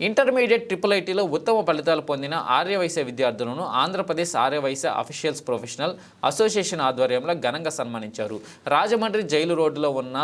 Intermediate triple ఐటీలో ఉత్తమ ఫలితాలు పొందిన ఆర్యవైశ్య విద్యార్థులను Andhra Pradesh Arya Vysya officials professional association ఆధ్వర్యంలో ఘనంగా సన్మానించారు. రాజమండ్రి జైలు రోడ్డులో ఉన్న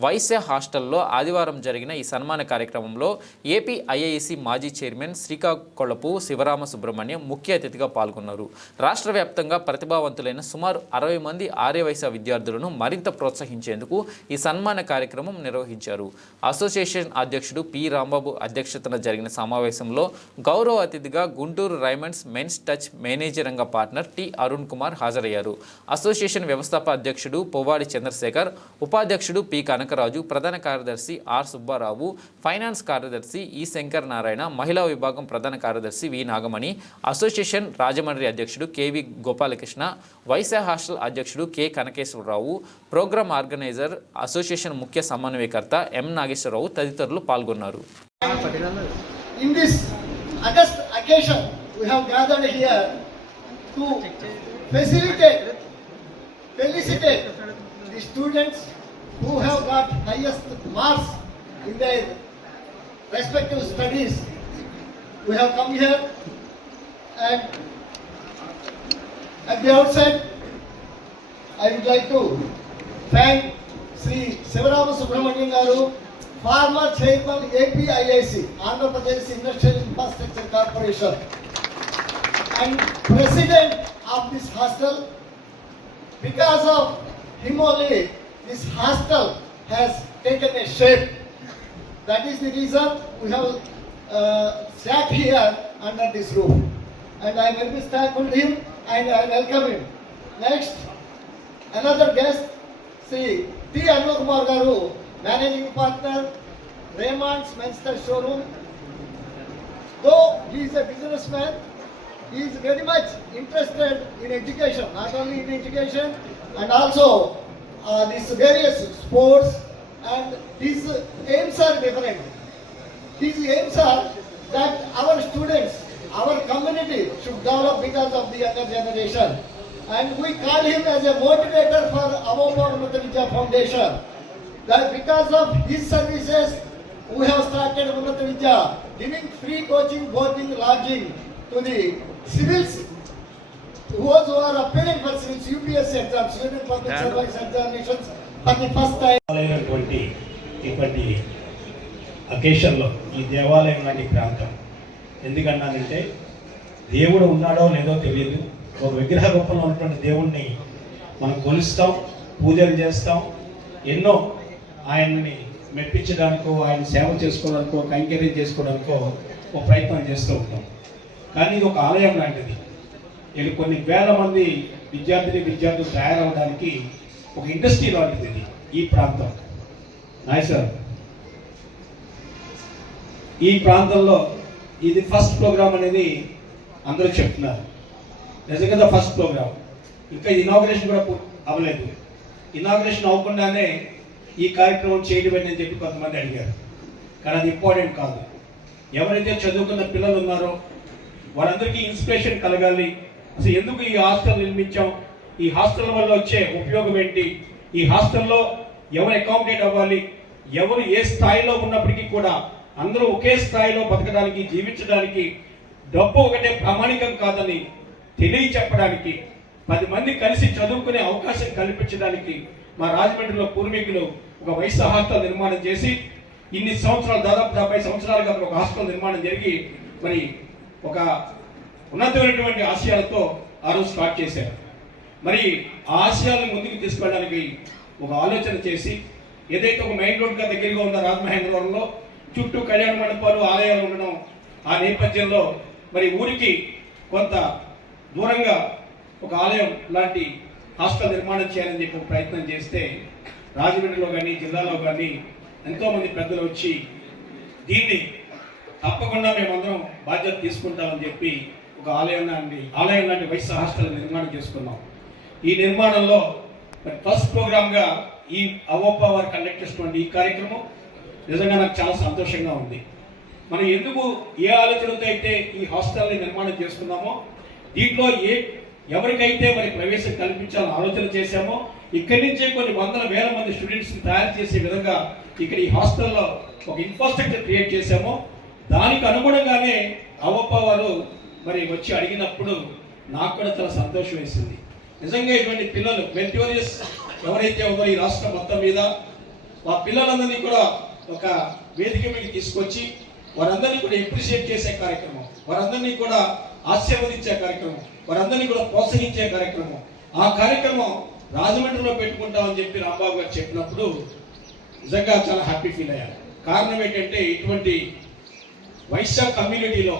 వైశ్య హాస్టల్లో ఆదివారం జరిగిన ఈ సన్మాన కార్యక్రమంలో ఏపీ ఐఐసి మాజీ చైర్మన్ శ్రీకాకుళపు శివరామ సుబ్రహ్మణ్యం ముఖ్య అతిథిగా పాల్గొన్నారు. రాష్ట్ర వ్యాప్తంగా ప్రతిభావంతులైన సుమారు అరవై మంది ఆర్యవైశ్య విద్యార్థులను మరింత ప్రోత్సహించేందుకు ఈ సన్మాన కార్యక్రమం నిర్వహించారు. అసోసియేషన్ అధ్యక్షుడు పి. రాంబాబు అధ్యక్షతన జరిగిన సమావేశంలో గౌరవ అతిథిగా Guntur Raymonds men's touch manager రంగ పార్ట్నర్ టి. అరుణ్ కుమార్ హాజరయ్యారు. అసోసియేషన్ వ్యవస్థాప అధ్యక్షుడు పొవాడి చంద్రశేఖర్ ఉపాధ్యక్షుడు పి. కనకరాజు ప్రధాన కార్యదర్శి ఆర్. సుబ్బారావు ఫైనాన్స్ కార్యదర్శి ఈ శంకర్ నారాయణ మహిళా విభాగం ప్రధాన కార్యదర్శి వి. నాగమణి అసోసియేషన్ రాజమండ్రి అధ్యక్షుడు కెవి గోపాలకృష్ణ వైశ్య హాస్టల్ అధ్యక్షుడు K. Kanakeswara Rao programme organiser association ముఖ్య సమన్వయకర్త ఎం. నాగేశ్వరరావు తదితరులు పాల్గొన్నారు. In this August occasion, we have gathered here to facilitate, felicitate the students who have got highest marks in their respective studies. We have come here and at the outset, I would like to thank Sri Sivarama Subramanian Garu, former chairman APIIC, Andhra Pradesh Industrial Infrastructure Corporation, and president of this hostel. Because of him only, this hostel has taken a shape. That is the reason we have uh, sat here under this roof. And I am very much thankful to him and I welcome him. Next, another guest, Sri T. Anu Kumar Garu, Managing Partner, Raymond's Menster Showroom. Though he is a businessman, he is very much interested in education, not only in education and also uh, these various sports and these aims are different. these aims are that our students, our community should develop because of the younger generation. And we call him as a motivator for Avopa Unnata Vidya Foundation. That because of his services, we have started Unnata Vidya, giving free coaching, boarding, lodging to the civils those who are appearing for civils UPSC exams, Union Public Service Examinations for the first time. అయినటువంటి ఇటువంటి అకేషన్లో ఈ దేవాలయం లాంటి ప్రాంతం. ఎందుకన్నానంటే దేవుడు ఉన్నాడో లేదో తెలియదు. ఒక విగ్రహ రూపంలో ఉన్నటువంటి దేవుణ్ణి మనం కొలుస్తాం పూజలు చేస్తాం. ఎన్నో ఆయన్ని మెప్పించడానికో ఆయన సేవ చేసుకోవడానికో కైంకర్యం చేసుకోవడానికో ఒక ప్రయత్నం చేస్తూ ఉంటాం. కానీ ఇది ఒక ఆలయం లాంటిది. ఇది కొన్ని వేల మంది విద్యార్థిని విద్యార్థులు తయారవడానికి ఒక ఇండస్ట్రీ లాంటిది ఇది ఈ ప్రాంతం. నాయ్ సార్ ఈ ప్రాంతంలో ఇది ఫస్ట్ ప్రోగ్రామ్ అనేది అందరూ చెప్తున్నారు. నిజంగా ఫస్ట్ ప్రోగ్రామ్ ఇంకా ఇనాగ్రేషన్ కూడా అవ్వలేదు. ఇనాగ్రేషన్ అవ్వకుండానే ఈ కార్యక్రమం చేయడం అని చెప్పి కొంతమంది అడిగారు. కానీ అది ఇంపార్టెంట్ కాదు. ఎవరైతే చదువుకున్న పిల్లలు ఉన్నారో వాళ్ళందరికీ ఇన్స్పిరేషన్ కలగాలి. అసలు ఎందుకు ఈ హాస్టల్ నిర్మించాం? ఈ హాస్టల్ వల్ల వచ్చే ఉపయోగం ఏంటి? ఈ హాస్టల్లో ఎవరు అకామిడేట్ అవ్వాలి? ఎవరు ఏ స్థాయిలో ఉన్నప్పటికీ కూడా అందరూ ఒకే స్థాయిలో బతకడానికి జీవించడానికి డబ్బు ఒకటే ప్రామాణికం కాదని తెలియ చెప్పడానికి పది మంది కలిసి చదువుకునే అవకాశం కల్పించడానికి మా రాజమండ్రిలో పూర్వీకులు ఒక వయసు హాస్టల్ నిర్మాణం చేసి ఇన్ని సంవత్సరాలు దాదాపు డెబ్బై సంవత్సరాలుగా ఒక హాస్టల్ నిర్మాణం జరిగి మరి ఒక ఉన్నతమైనటువంటి ఆశయాలతో ఆ రోజు స్టార్ట్ చేశారు. మరి ఆ ఆశయాలను ముందుకు తీసుకెళ్ళడానికి ఒక ఆలోచన చేసి ఏదైతే ఒక మెయిన్ రోడ్గా దగ్గరగా ఉన్న రాజమహేంద్రవరంలో చుట్టూ కళ్యాణ మండపాలు ఆలయాలు ఉండడం ఆ నేపథ్యంలో మరి ఊరికి కొంత దూరంగా ఒక ఆలయం లాంటి హాస్టల్ నిర్మాణం చేయాలని చెప్పి ఒక ప్రయత్నం చేస్తే రాజమండ్రిలో కానీ జిల్లాలో కానీ ఎంతోమంది పెద్దలు వచ్చి దీన్ని తప్పకుండా మేమందరం బాధ్యత తీసుకుంటామని చెప్పి ఒక ఆలయాన్ని ఆలయం లాంటి వైశ్య హాస్టల్ నిర్మాణం చేసుకున్నాం. ఈ నిర్మాణంలో మరి ఫస్ట్ ప్రోగ్రామ్గా ఈ అవోపా వారు కండక్ట్ చేసినటువంటి ఈ కార్యక్రమం నిజంగా నాకు చాలా సంతోషంగా ఉంది. మనం ఎందుకు ఏ ఆలోచనతో అయితే ఈ హాస్టల్ని నిర్మాణం చేసుకున్నామో దీంట్లో ఏ ఎవరికైతే మరి ప్రవేశం కల్పించాలని ఆలోచన చేశామో ఇక్కడి నుంచే కొన్ని వందల వేల మంది స్టూడెంట్స్ని తయారు చేసే విధంగా ఇక్కడ ఈ హాస్టల్లో ఒక ఇన్ఫ్రాస్ట్రక్చర్ క్రియేట్ చేశామో దానికి అనుగుణంగానే అవ్వప్ప వారు మరి వచ్చి అడిగినప్పుడు నాకు కూడా చాలా సంతోషం వేసింది. నిజంగా ఇటువంటి పిల్లలు మెల్టోరియస్ ఎవరైతే ఉందో ఈ రాష్ట్రం మొత్తం మీద మా పిల్లలందరినీ కూడా ఒక వేదిక మీద తీసుకొచ్చి వారందరినీ కూడా ఎప్రిషియేట్ చేసే కార్యక్రమం వారందరినీ కూడా ఆశీర్వదించే కార్యక్రమం వారందరినీ కూడా ప్రోత్సహించే కార్యక్రమం. ఆ కార్యక్రమం రాజమండ్రిలో పెట్టుకుంటామని చెప్పి రాంబాబు గారు చెప్పినప్పుడు నిజంగా చాలా హ్యాపీ ఫీల్ అయ్యాను కారణం ఏంటంటే ఇటువంటి వైశ్య కమ్యూనిటీలో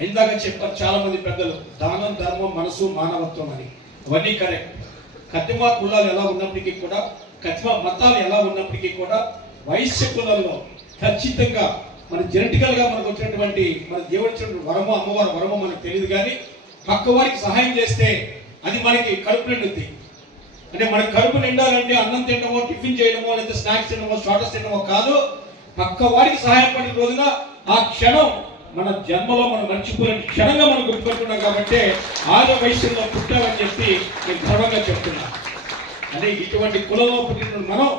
ఇందాక చెప్పారు చాలా మంది పెద్దలు దానం ధర్మం మనసు మానవత్వం అని. అవన్నీ కరెక్ట్ కతిమ కులాలు ఎలా ఉన్నప్పటికీ కూడా కతిమ మతాలు ఎలా ఉన్నప్పటికీ కూడా వైశ్య కులంలో ఖచ్చితంగా మన జెనటికల్గా మనకు వచ్చినటువంటి మన దేవుడి వరము అమ్మవారి వరము మనకు తెలియదు కానీ పక్క వారికి సహాయం చేస్తే అది మనకి కడుపు నిండుద్ది. అంటే మన కడుపు నిండాలంటే అన్నం తినడమో టిఫిన్ చేయడమో లేదా స్నాక్స్ తినడమో షార్టర్స్ తినడమో కాదు పక్క వారికి సహాయపడిన రోజున ఆ క్షణం మన జన్మలో మనం మర్చిపోయిన క్షణంగా మనం గుర్తుపెట్టున్నాం కాబట్టి ఆర్య వయసులో పుట్టామని చెప్పి నేను గర్వంగా చెప్తున్నా. అంటే ఇటువంటి కులంలో పుట్టిన మనం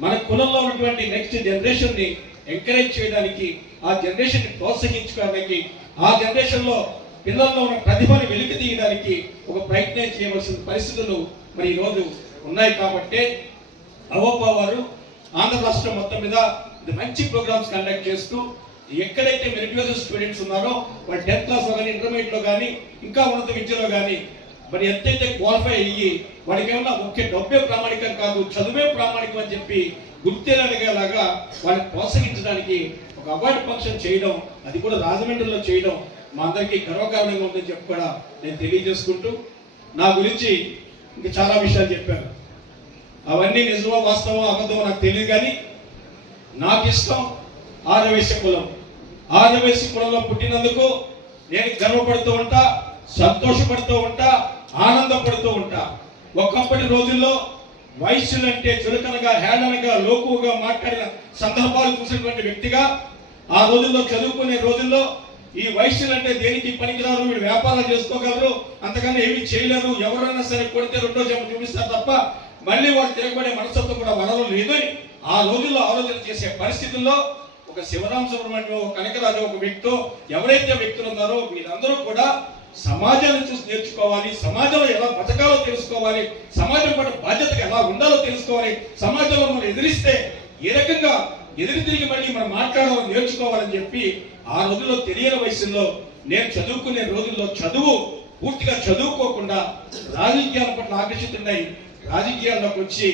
మన కులంలో ఉన్నటువంటి నెక్స్ట్ జనరేషన్ని ఎంకరేజ్ చేయడానికి ఆ జనరేషన్ని ప్రోత్సహించుకోవడానికి ఆ జనరేషన్లో పిల్లల్లో ఉన్న ప్రతిభను వెలికి తీయడానికి ఒక ప్రయత్నం చేయవలసిన పరిస్థితులు మరి ఈ రోజు ఉన్నాయి కాబట్టి అవోపా వారు ఆంధ్ర రాష్ట్రం మొత్తం మీద మంచి ప్రోగ్రామ్స్ కండక్ట్ చేస్తూ ఎక్కడైతే మెరిటోరియస్ స్టూడెంట్స్ ఉన్నారో వాళ్ళు టెన్త్ క్లాస్లో కానీ ఇంటర్మీడియట్లో కానీ ఇంకా ఉన్నత విద్యలో కానీ మరి ఎంతైతే క్వాలిఫై అయ్యి వాడికి ఏమన్నా ఒకే డబ్బే ప్రామాణికం కాదు చదువే ప్రామాణికం అని చెప్పి గుర్తెరగలాగా వాళ్ళని ప్రోత్సహించడానికి ఒక అవార్డు ఫంక్షన్ చేయడం అది కూడా రాజమండ్రిలో చేయడం మా అందరికీ గర్వకారణంగా ఉందని చెప్పి కూడా నేను తెలియజేసుకుంటూ నా గురించి ఇంకా చాలా విషయాలు చెప్పారు అవన్నీ నిజమో వాస్తవం అబద్ధమో నాకు తెలియదు కానీ నాకు ఇష్టం ఆర్యవైశ్య కులం ఆర్యవైశ్య కులంలో పుట్టినందుకు నేను గర్వపడుతూ ఉంటా సంతోషపడుతూ ఉంటా ఆనందపడుతూ ఉంటా. ఒకప్పటి రోజుల్లో వయస్సులంటే చులకనగా హేళనగా లోకుగా మాట్లాడిన సందర్భాలు చూసినటువంటి వ్యక్తిగా ఆ రోజుల్లో చదువుకునే రోజుల్లో ఈ వయస్సులంటే దేనికి పనికిరారు? వీడు వ్యాపారాలు చేసుకోగలరు? అంతకన్నా ఏమి చేయలేరు. ఎవరైనా సరే కొడితే రెండో జమ చూపిస్తారు తప్ప మళ్ళీ వాళ్ళు తిరగబడే మనసత్వం కూడా వనరు లేదని ఆ రోజుల్లో ఆలోచన చేసే పరిస్థితుల్లో ఒక శివరామ సుబ్రహ్మణ్యం ఒక కనకరాజు ఒక వ్యక్తితో ఎవరైతే వ్యక్తులు ఉన్నారో వీరందరూ కూడా సమాజాన్ని చూసి నేర్చుకోవాలి సమాజంలో ఎలా బతకాలో తెలుసుకోవాలి సమాజం పట్ల బాధ్యతగా ఎలా ఉండాలో తెలుసుకోవాలి సమాజంలో మనం ఎదిరిస్తే ఏ రకంగా ఎదురు తిరిగి మళ్ళీ మనం మాట్లాడాలని నేర్చుకోవాలని చెప్పి ఆ రోజుల్లో తెలియని వయసులో నేను చదువుకునే రోజుల్లో చదువు పూర్తిగా చదువుకోకుండా రాజకీయాల పట్ల ఆకర్షితున్నాయి రాజకీయాల్లోకి వచ్చి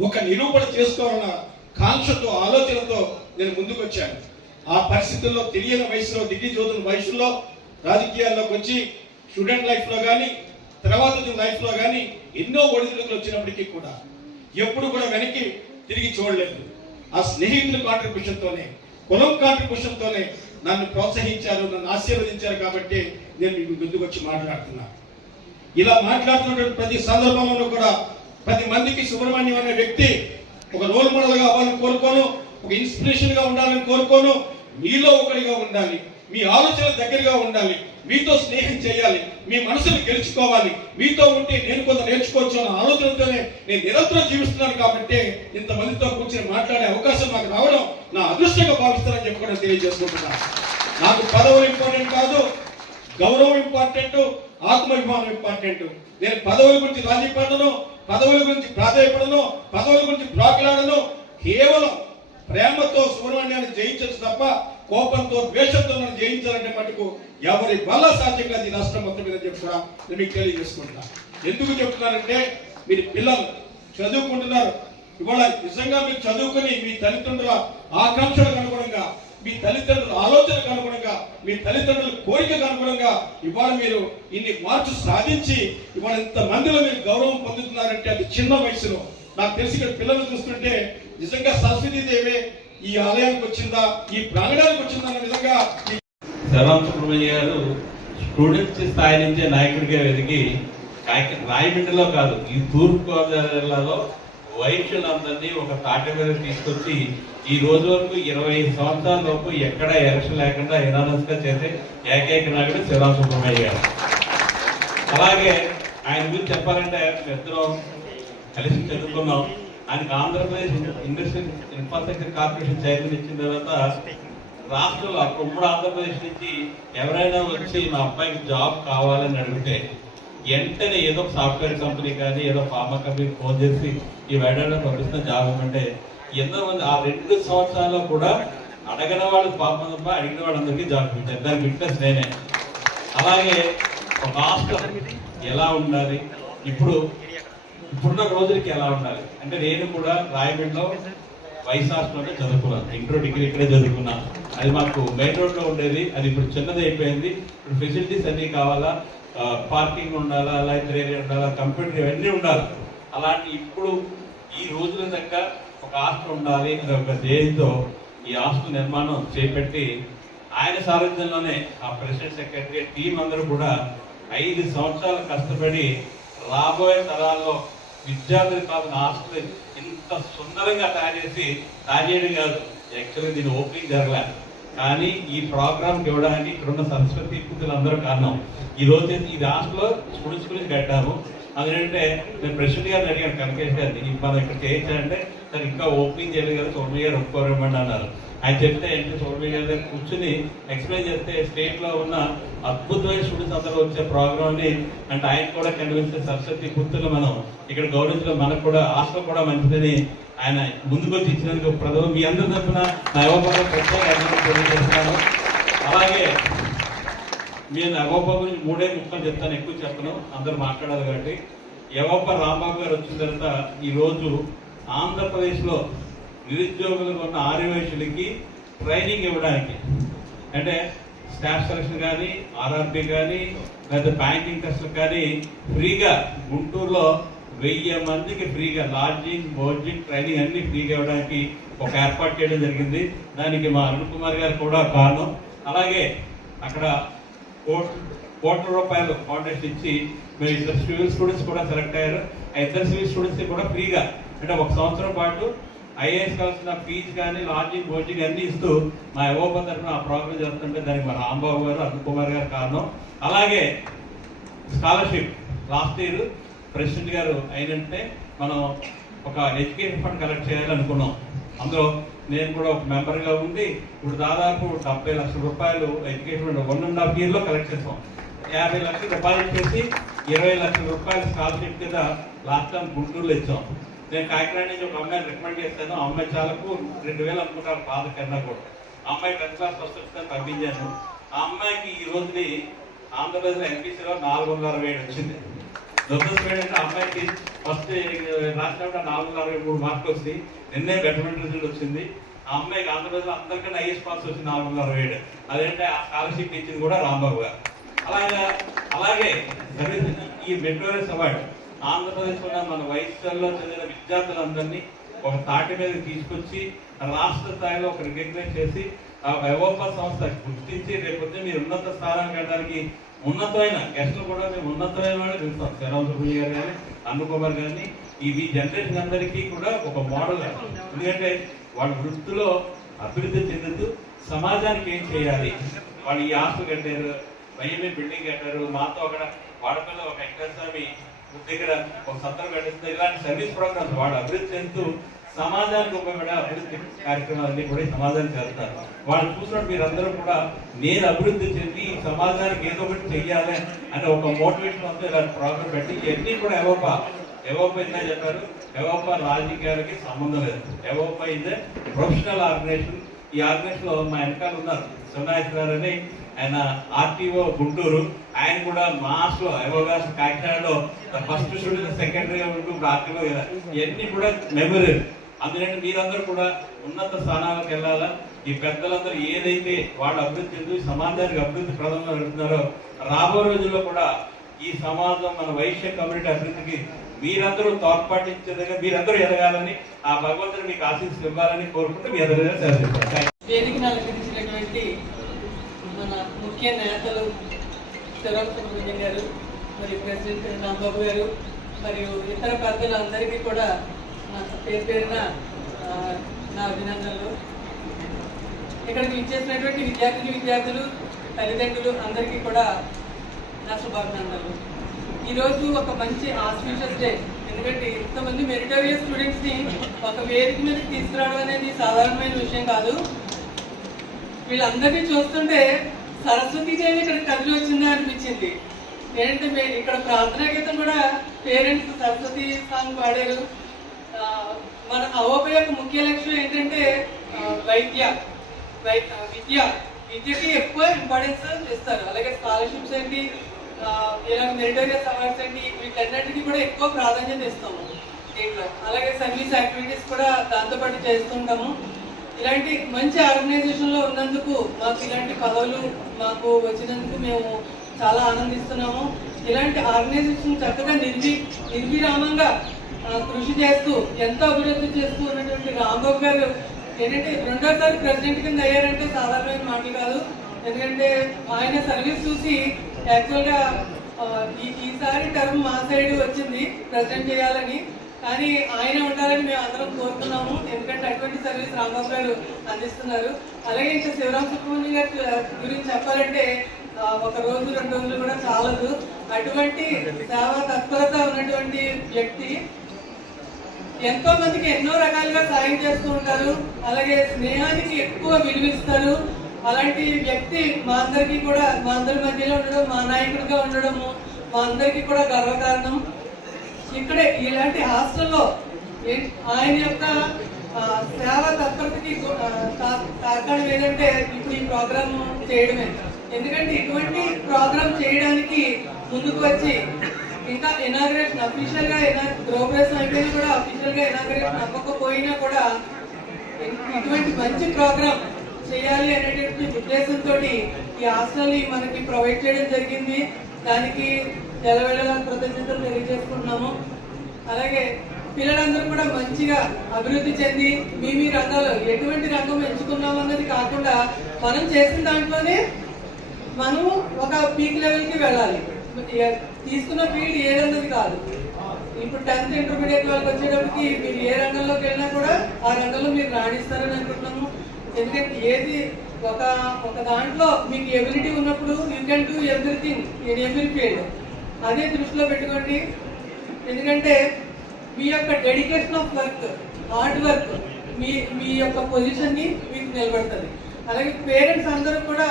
ఒక నిరూపణ చేసుకోవాలన్న కాంక్షతో ఆలోచనతో నేను ముందుకు వచ్చాను ఆ పరిస్థితుల్లో తెలియని వయసులో డిగ్రీ చదువుతున్న వయసులో రాజకీయాల్లోకి వచ్చి స్టూడెంట్ లైఫ్లో కానీ తర్వాత లైఫ్లో కానీ ఎన్నో ఒడిదుడుకులు వచ్చినప్పటికీ కూడా ఎప్పుడు కూడా వెనక్కి తిరిగి చూడలేదు. ఆ స్నేహితుల కాంట్రిబ్యూషన్తోనే కులం కాంట్రిబ్యూషన్తోనే నన్ను ప్రోత్సహించారు నన్ను ఆశీర్వదించారు కాబట్టి నేను మీకు ముందుకు వచ్చి మాట్లాడుతున్నా. ఇలా మాట్లాడుతున్నటువంటి ప్రతి సందర్భంలోనూ కూడా పది మందికి సుబ్రహ్మణ్యం అనే వ్యక్తి ఒక రోల్ మోడల్గా కోరుకోను ఒక ఇన్స్పిరేషన్గా ఉండాలని కోరుకోను మీలో ఒకరిగా ఉండాలి మీ ఆలోచన దగ్గరగా ఉండాలి మీతో స్నేహం చేయాలి మీ మనసును గెలుచుకోవాలి మీతో ఉంటే నేను కొంత నేర్చుకోవచ్చు అన్న ఆలోచనతోనే నేను నిరంతరం జీవిస్తున్నాను కాబట్టి ఇంతమందితో కూర్చొని మాట్లాడే అవకాశం నాకు రావడం నా అదృష్టంగా భావిస్తానని చెప్పి కూడా తెలియజేసుకుంటున్నాను నాకు పదవులు ఇంపార్టెంట్ కాదు గౌరవం ఇంపార్టెంట్ ఆత్మాభిమానం ఇంపార్టెంట్ నేను పదవుల గురించి రాజీ పడను పదవుల గురించి ప్రాధాయపడను పదవుల గురించి బ్లాక్లాడను కేవలం ప్రేమతో సుబ్రహ్మణ్యాన్ని జయించచ్చు తప్ప కోపంతో ద్వేషంతో నన్ను జయించాలంటే మటుకు ఎవరి వల్ల సాధ్యం కాదు ఈ రాష్ట్రం మొత్తం మీద చెప్పి కూడా నేను మీకు తెలియజేసుకుంటా ఎందుకు చెప్తున్నానంటే మీరు పిల్లలు చదువుకుంటున్నారు. ఇవాళ నిజంగా మీరు చదువుకుని మీ తల్లిదండ్రుల ఆకాంక్షలకు అనుగుణంగా మీ తల్లిదండ్రుల ఆలోచనకు అనుగుణంగా మీ తల్లిదండ్రుల కోరికకు అనుగుణంగా ఇవాళ మీరు ఇన్ని మార్చు సాధించి ఇవాళ ఇంత మందిలో మీరు గౌరవం పొందుతున్నారంటే అది చిన్న వయసులో. నాకు తెలిసి ఇక్కడ పిల్లలు చూస్తుంటే నిజంగా సరస్వతీదేవే ఈ ఆలయానికి వచ్చిందా ఈ ప్రాంగణానికి వచ్చిందా నిజంగా విధంగా సుబ్రహ్మణ్య గారు స్టూడెంట్స్ స్థాయి నుంచే నాయకుడిగా ఎదిగి రాయమండ్రిలో కాదు ఈ తూర్పుగోదావరి జిల్లాలో వైశ్యులందరినీ ఒక తాట మీద తీసుకొచ్చి ఈ రోజు వరకు ఇరవై సంవత్సరాల లోపు ఎక్కడ ఎలక్షన్ లేకుండా ఎనానస్గా చేసే ఏకైక నాయకుడు శివరాం సుబ్రహ్మణ్య గారు. అలాగే ఆయన గురించి చెప్పాలంటే ఇద్దరం కలిసి చదువుకున్నాం. ఆయనకు Andhra Pradesh industrial infrastructure corporation chairman ఇచ్చిన తర్వాత రాష్ట్రంలో అక్కడ ఉమ్మడి ఆంధ్రప్రదేశ్ నుంచి ఎవరైనా వచ్చి మా అబ్బాయికి జాబ్ కావాలని అడిగితే వెంటనే ఏదో సాఫ్ట్వేర్ కంపెనీ కానీ ఏదో ఫార్మా కంపెనీ ఫోన్ చేసి ఈ వేడలో పంపిస్తున్న జాబ్ అంటే ఎంతో మంది ఆ రెండు సంవత్సరాల్లో కూడా అడగని వాళ్ళు పాపం తప్ప అడిగిన వాళ్ళందరికీ జాబ్ పెట్టారు దానికి విట్నెస్ నేనే. అలాగే ఒక హాస్టల్ ఎలా ఉండాలి? ఇప్పుడు ఇప్పుడున్న రోజులకి ఎలా ఉండాలి? అంటే నేను కూడా రాయగఢలో వైస్ హాస్టల్లోనే చదువుకున్నాను. ఇంటర్ డిగ్రీ ఇక్కడే చదువుకున్నా. అది మాకు మెయిన్ రోడ్లో ఉండేది. అది ఇప్పుడు చిన్నది అయిపోయింది. ఇప్పుడు ఫెసిలిటీస్ అన్ని కావాలా? పార్కింగ్ ఉండాలా? లైబ్రరీ ఉండాలా? కంప్యూటర్ ఇవన్నీ ఉండాలి. అలాంటి ఇప్పుడు ఈ రోజుల దగ్గర ఒక హాస్టల్ ఉండాలి అనే ఒక ధ్యేయంతో ఈ హాస్టల్ నిర్మాణం చేపట్టి ఆయన సారథ్యంలోనే ఆ ప్రెసిడెంట్ సెక్రటరీ టీం అందరూ కూడా ఐదు సంవత్సరాలు కష్టపడి రాబోయే తరాల్లో విద్యార్థులకు కావాల్సిన హాస్టల్ ఇంత సుందరంగా తయారు చేసి తయారు చేయడం కాదు. యాక్చువల్లీ దీని ఓపెనింగ్ జరగలేదు కానీ ఈ ప్రోగ్రామ్ ఇవ్వడానికి ఇక్కడ ఉన్న సంస్కృతి అందరూ కారణం. ఈ రోజు ఈ రాష్ట్రంలో స్టూడెంట్స్ గురించి కట్టాము అందుకంటే నేను ప్రెసిడెంట్ గారిని అడిగాను కనకేష్ గారిని మనం ఇక్కడ చేయించాలంటే సార్ ఇంకా ఓపెనింగ్ చేయలేదు కదా సోమయ్య గారు ఒప్పుకోరమ్మండి అన్నారు. ఆయన చెప్తే ఏంటి సోమయ్య గారి దగ్గర కూర్చుని ఎక్స్ప్లెయిన్ చేస్తే స్టేట్లో ఉన్న అద్భుతమైన స్టూడెంట్స్ అందరూ వచ్చే ప్రోగ్రామ్ని అంటే ఆయన కూడా కనిపించే సరస్వతి గుర్తులు మనం ఇక్కడ గౌరవించడం మనకు కూడా హాస్టల్ కూడా మంచిదని ఆయన ముందుకు వచ్చి ఇచ్చినందుకు ప్రథమ మీ అందరి తరఫున నా యువపరం ప్రత్యేక తెలియజేస్తున్నాను. అలాగే నేను అవోప గురించి మూడే ముక్కలు చెప్తాను ఎక్కువ చెప్పను అందరూ మాట్లాడాలి కాబట్టి. యవప్ప రాంబాబు గారు వచ్చిన తర్వాత ఈరోజు ఆంధ్రప్రదేశ్లో ఆంధ్రప్రదేశ్ నిరుద్యోగులకు ఉన్న ఆర్యవైశ్యులకి ట్రైనింగ్ ఇవ్వడానికి. అంటే స్టాఫ్ సెలక్షన్ కానీ ఆర్ఆర్బి కానీ లేదా బ్యాంకింగ్ టెస్ట్ కానీ ఫ్రీగా గుంటూరులో వెయ్యి మందికి ఫ్రీగా లాడ్జింగ్ బోర్జింగ్ ట్రైనింగ్ అన్ని ఫ్రీగా ఇవ్వడానికి ఒక ఏర్పాటు చేయడం జరిగింది. దానికి మా అరుణ్ కుమార్ గారు కూడా కారణం. అలాగే అక్కడ కోట్ల రూపాయలు కాంట్రాక్ట్ ఇచ్చి మేము ఇద్దరు సివిల్ స్టూడెంట్స్ కూడా సెలెక్ట్ అయ్యారు. ఆ ఇద్దరు సివిల్ స్టూడెంట్స్ కూడా ఫ్రీగా అంటే ఒక సంవత్సరం పాటు ఐఏఎస్ కావాల్సిన ఫీజు కానీ లాడ్జింగ్ కోచింగ్ అన్ని ఇస్తూ మా ఎవోప తరఫున ఆ ప్రోగ్రామ్ జరుగుతుంటే దానికి మా రాంబాబు గారు అరుణ్ కుమార్ గారు కారణం. అలాగే స్కాలర్షిప్ లాస్ట్ ఇయర్ ప్రెసిడెంట్ గారు అయినంటే మనం ఒక ఎడ్యుకేషన్ ఫండ్ కలెక్ట్ చేయాలనుకున్నాం. అందులో నేను కూడా ఒక మెంబర్గా ఉండి ఇప్పుడు దాదాపు డెబ్బై లక్షల రూపాయలు ఎడ్యుకేషన్ వన్ అండ్ హాఫ్ ఇయర్లో కలెక్ట్ చేస్తాం. యాభై లక్షలు డిపాజిట్ చేసి ఇరవై లక్షల రూపాయలు స్కాలర్షిప్ కింద లాస్ట్ టైం గుంటూరులో ఇచ్చాం. నేను కాకినాడ నుంచి ఒక అమ్మాయిని రికమెండ్ చేశాను. ఆ అమ్మాయి చాలకు రెండు వేలు అనుకుంటారు బాధ కన్నా కూడా. అమ్మాయి టెన్త్ క్లాస్ ఫస్ట్ వచ్చిందని పంపించాను. ఆ అమ్మాయికి ఈ రోజుని ఆంధ్రప్రదేశ్లో ఎంపీసీలో నాలుగు వందల అరవై ఏడు వచ్చింది. దుర్దశ అంటే అమ్మాయికి ఫస్ట్ రాసినప్పుడు నాలుగు అరవై మూడు మార్కులు వచ్చింది నిన్నే బెటర్మెంట్ రిజల్ట్ వచ్చింది. ఆ అమ్మాయికి ఆంధ్రప్రదేశ్లో అందరికన్నా ఐఎస్ పాస్ వచ్చింది నాలుగు వందల అరవై ఏడు. అదేంటే ఆ స్కాలర్షిప్ ఇచ్చింది కూడా రాంబాబు గారు. అలాగే అలాగే ఈ మెట్రోరెస్ అవార్డు ఆంధ్రప్రదేశ్లో మన వయసులో చదివిన విద్యార్థులందరినీ ఒక తాటి మీద తీసుకొచ్చి రాష్ట్ర స్థాయిలో ఒక రికగ్నైజ్ చేసి ఆ వ్యవోప సంస్థ గుర్తించి రేపొద్దు మీరు ఉన్నత స్థానానికి వెళ్ళడానికి ఉన్నతమైన గెస్టులు కూడా మేము ఉన్నతమైన వాళ్ళు పిలుస్తాం శరాం సుబ్రహ్మణ్య గారు కానీ అన్ను కానీ గారిని ఇది జనరేషన్ అందరికీ కూడా ఒక మోడల్ ఎందుకంటే వాళ్ళ వృత్తిలో అభివృద్ధి చెందుతూ సమాజానికి ఏం చేయాలి? వాళ్ళు ఈ ఆస్తులు కట్టారు వైఎంఏ బిల్డింగ్ కట్టారు మాతో అక్కడ వాడపల్లి ఒక వెంకటస్వామి దగ్గర ఒక సత్రం కట్టిస్తుంది ఇలాంటి సర్వీస్ ప్రోగ్రామ్స్ వాడు అభివృద్ధి చెందుతూ సమాజానికి ఉపయోగపడే అభివృద్ధి కార్యక్రమాలన్నీ కూడా సమాజానికి చేస్తారు వాళ్ళు చూసినట్టు మీరందరూ కూడా నేను అభివృద్ధి చెంది ఈ సమాజానికి ఏదో ఒకటి చెయ్యాలి అనే ఒక మోటివేషన్ అంతా ఇలాంటి ప్రోగ్రామ్ పెట్టి ఇవన్నీ కూడా ఎవోపా ఎవోపా ఇందా చెప్పారు? ఎవోపా రాజకీయాలకి సంబంధం లేదు. AVOPA is professional organisation. ఈ ఆర్గనైజేషన్లో మా వెనకాల ఉన్నారు సోనాయక్ గారు అని ఆయన ఆర్టీఓ గుంటూరు. ఆయన కూడా మాస్లో కాకినాడలో ఫస్ట్ స్టూడెంట్ సెకండరీ ఉంటూ ఆర్టీఓ ఇవన్నీ కూడా మెమరీ. అందుకని మీరందరూ కూడా ఉన్నత స్థానాలకు వెళ్ళాలా? ఈ పెద్దలందరూ ఏదైతే వాళ్ళు అభివృద్ధి చెంది సమాజానికి అభివృద్ధి ప్రదంగా వెళ్తున్నారో రాబో రోజుల్లో కూడా ఈ సమాజం మన వైశ్య కమ్యూనిటీ అభివృద్ధికి మీరందరూ తోడ్పాటించదగిన మీరందరూ ఎదగాలని ఆ భగవంతుడు మీకు ఆశీస్సులు ఇవ్వాలని కోరుకుంటూ మీ ఎదగదని సెలవు మన ముఖ్య నేతలు గారు మరియు ప్రెసిడెంట్ రాంబాబు గారు మరియు ఇతర పెద్దలు అందరికీ కూడా నా పేరు పేరున నా అభినందనలు. ఇక్కడికి ఇచ్చేసినటువంటి విద్యార్థిని విద్యార్థులు తల్లిదండ్రులు అందరికీ కూడా నా శుభాభినందనలు. ఈరోజు ఒక మంచి ఆస్పీషియస్ డే. ఎందుకంటే ఇంతమంది మెరిటోరియస్ స్టూడెంట్స్ని ఒక వేదిక మీద తీసుకురావడం అనేది సాధారణమైన విషయం కాదు. వీళ్ళందరినీ చూస్తుంటే సరస్వతీదేవి ఇక్కడ కదిలి వచ్చిందా అనిపించింది. ఏంటంటే ఇక్కడ ప్రార్థనా గీతం కూడా పేరెంట్స్ సరస్వతి సాంగ్ పాడారు. మన అవోప యొక్క ముఖ్య లక్ష్యం ఏంటంటే వైద్య వై విద్య. విద్యకి ఎక్కువ ఇంపార్టెన్స్ ఇస్తారు. అలాగే స్కాలర్షిప్స్ ఏంటి ఇలాంటి మెరిటోరియస్ అవార్డ్స్ ఏంటి వీటన్నిటికీ కూడా ఎక్కువ ప్రాధాన్యత ఇస్తాము దీంట్లో. అలాగే సర్వీస్ యాక్టివిటీస్ కూడా దాంతోపాటు చేస్తుంటాము ఇలాంటి మంచి ఆర్గనైజేషన్లో ఉన్నందుకు మాకు ఇలాంటి పదవులు మాకు వచ్చినందుకు మేము చాలా ఆనందిస్తున్నాము. ఇలాంటి ఆర్గనైజేషన్ చక్కగా నిర్వి నిర్విరామంగా కృషి చేస్తూ ఎంతో అభివృద్ధి చేస్తూ ఉన్నటువంటి రాంబాబు గారు ఏంటంటే రెండోసారి ప్రెసిడెంట్ కింద అయ్యారంటే సాధారణమైన మాటలు కాదు. ఎందుకంటే ఆయన సర్వీస్ చూసి యాక్చువల్గా ఈ ఈసారి టర్మ్ మా సైడ్ వచ్చింది ప్రెసిడెంట్ చేయాలని. కానీ ఆయన ఉండాలని మేము అందరం కోరుతున్నాము. ఎందుకంటే అటువంటి సర్వీస్ రాంబాబు గారు అందిస్తున్నారు. అలాగే ఇంకా శివరాం సుబ్రహ్మణ్యం గారి గురించి చెప్పాలంటే ఒక రోజు రెండు రోజులు కూడా చాలదు. అటువంటి సేవా తత్పరత ఉన్నటువంటి వ్యక్తి ఎంతో మందికి ఎన్నో రకాలుగా సాయం చేస్తూ ఉంటారు. అలాగే స్నేహానికి ఎక్కువ విలువిస్తారు అలాంటి వ్యక్తి మా అందరికీ కూడా మా అందరి మధ్యలో ఉండడం మా నాయకుడిగా ఉండడము మా అందరికీ కూడా గర్వకారణం. ఇక్కడే ఇలాంటి హాస్టల్లో ఆయన యొక్క సేవ తత్పరతకి కారణం ఏంటంటే ఇప్పుడు ఈ ప్రోగ్రామ్ చేయడమే. ఎందుకంటే ఇటువంటి ప్రోగ్రామ్ చేయడానికి ముందుకు వచ్చి ఇంకా ఇనాగ్రేషన్ అఫీషియల్గా గృహప్రవేశం అయిపోయినా కూడా అఫీషియల్గా ఇనాగ్రేషన్ అవ్వకపోయినా కూడా ఇటువంటి మంచి ప్రోగ్రామ్ చేయాలి అనేటువంటి ఉద్దేశంతో ఈ హాస్టల్ మనకి ప్రొవైడ్ చేయడం జరిగింది. దానికి ఎలవెళ్ళ కృతజ్ఞతలు తెలియజేసుకుంటున్నాము. అలాగే పిల్లలందరూ కూడా మంచిగా అభివృద్ధి చెంది మీ మీ రంగాల్లో ఎటువంటి రంగం ఎంచుకున్నాం అన్నది కాకుండా మనం చేసిన దాంట్లోనే మనం ఒక పీక్ లెవెల్కి వెళ్ళాలి. తీసుకున్న ఫీల్డ్ రంగది కాదు. ఇప్పుడు టెన్త్ ఇంటర్మీడియట్ వాళ్ళకి వచ్చేటప్పటికి మీరు ఏ రంగంలోకి వెళ్ళినా కూడా ఆ రంగంలో మీరు రాణిస్తారని అనుకుంటున్నాము. ఎందుకంటే ఏది ఒక ఒక దాంట్లో మీకు ఎబిలిటీ ఉన్నప్పుడు you can do everything in every field. అదే దృష్టిలో పెట్టుకోండి. ఎందుకంటే మీ యొక్క dedication of work hard work మీ మీ యొక్క పొజిషన్ని మీకు నిలబడుతుంది. అలాగే పేరెంట్స్ అందరూ కూడా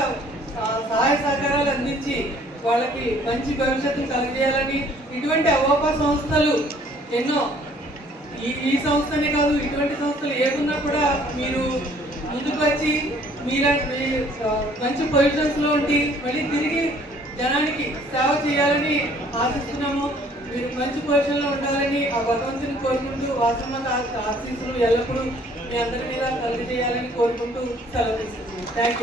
సహాయ సహకారాలు అందించి వాళ్ళకి మంచి భవిష్యత్తును కలగజేయాలని ఇటువంటి అవోపా సంస్థలు ఎన్నో. ఈ ఈ సంస్థనే కాదు ఇటువంటి సంస్థలు ఏమున్నా కూడా మీరు ముందుకు వచ్చి మీర మంచి పొజిషన్స్లో ఉండి మళ్ళీ తిరిగి జనానికి సేవ చేయాలని ఆశిస్తున్నాము. మీరు మంచి పొజిషన్లో ఉండాలని ఆ భగవంతుని కోరుకుంటూ వాసమ్మ ఆశీస్సులు ఎల్లప్పుడూ మీ అందరి మీద కలిగజేయాలని కోరుకుంటూ సెలవు తీసుకుంటున్నాను థ్యాంక్ యూ